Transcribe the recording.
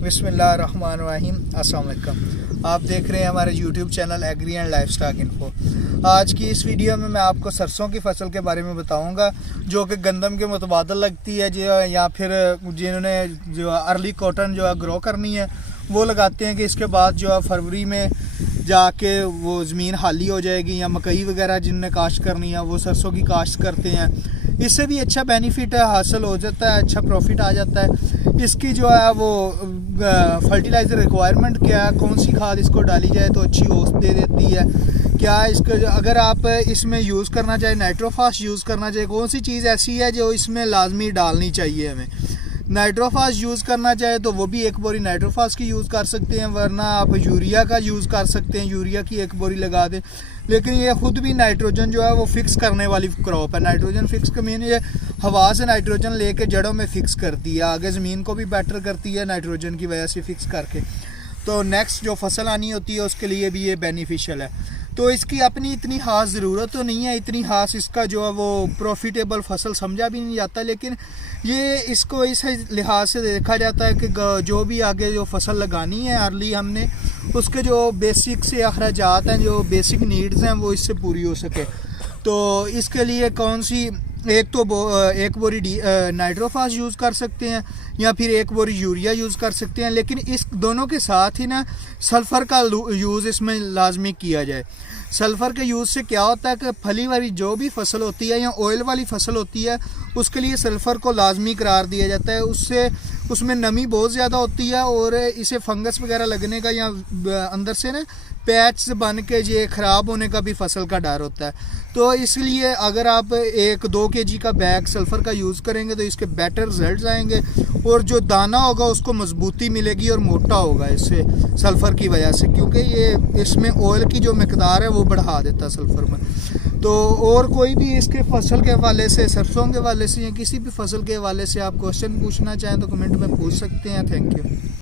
बिस्मिल्लाहिर्रहमानिर्रहीम। अस्सलाम वालेकुम। आप देख रहे हैं हमारे YouTube channel agri and livestock info. आज की इस वीडियो में मैं आपको सरसों की फसल के बारे में बताऊंगा, जो कि गंदम के मुतबादल लगती है जो या फिर जिन्होंने जो अर्ली कॉटन जो है ग्रो करनी है वो लगाते हैं कि इसके बाद जो है फरवरी में जाके वो ज़मीन खाली हो जाएगी, या मकई वगैरह जिनने काश्त करनी है वो सरसों की काश्त करते हैं। इससे भी अच्छा बेनिफिट हासिल हो जाता है, अच्छा प्रॉफिट आ जाता है। इसकी जो है वो फर्टिलाइज़र रिक्वायरमेंट क्या है, कौन सी खाद इसको डाली जाए तो अच्छी औसत दे देती है, क्या इसको अगर आप इसमें यूज़ करना चाहे नाइट्रोफास यूज़ करना चाहिए, कौन सी चीज़ ऐसी है जो इसमें लाजमी डालनी चाहिए हमें। नाइट्रोफास यूज़ करना चाहे तो वो भी एक बोरी नाइट्रोफास की यूज़ कर सकते हैं, वरना आप यूरिया का यूज़ कर सकते हैं, यूरिया की एक बोरी लगा दें। लेकिन ये खुद भी नाइट्रोजन जो है वो फिक्स करने वाली क्रॉप है। नाइट्रोजन फिक्स का मीन ये हवा से नाइट्रोजन लेके जड़ों में फिक्स करती है, आगे ज़मीन को भी बेटर करती है नाइट्रोजन की वजह से फिक्स करके। तो नेक्स्ट जो फसल आनी होती है उसके लिए भी ये बेनिफिशियल है। तो इसकी अपनी इतनी ख़ास ज़रूरत तो नहीं है, इतनी ख़ास इसका जो है वो प्रॉफिटेबल फसल समझा भी नहीं जाता। लेकिन ये इसको इस लिहाज से देखा जाता है कि जो भी आगे जो फसल लगानी है अर्ली हमने उसके जो बेसिक से अखराजात हैं, जो बेसिक नीड्स हैं वो इससे पूरी हो सके। तो इसके लिए कौन सी एक बोरी नाइट्रोफास यूज़ कर सकते हैं या फिर एक बोरी यूरिया यूज़ कर सकते हैं। लेकिन इस दोनों के साथ ही ना सल्फ़र का यूज़ इसमें लाजमी किया जाए। सल्फ़र के यूज़ से क्या होता है कि फली वाली जो भी फसल होती है या ऑयल वाली फसल होती है उसके लिए सल्फ़र को लाजमी करार दिया जाता है। उससे उसमें नमी बहुत ज़्यादा होती है और इसे फंगस वगैरह लगने का या अंदर से ना पैच बन के ये ख़राब होने का भी फसल का डर होता है। तो इसलिए अगर आप 1-2 kg का बैग सल्फ़र का यूज़ करेंगे तो इसके बेटर रिजल्ट्स आएंगे और जो दाना होगा उसको मजबूती मिलेगी और मोटा होगा इससे सल्फ़र की वजह से, क्योंकि ये इसमें ऑयल की जो मकदार है वो बढ़ा देता है सल्फ़र में। तो और कोई भी इसके फसल के हवाले से, सरसों के हवाले से या किसी भी फसल के हवाले से आप क्वेश्चन पूछना चाहें तो कमेंट में पूछ सकते हैं। Thank you.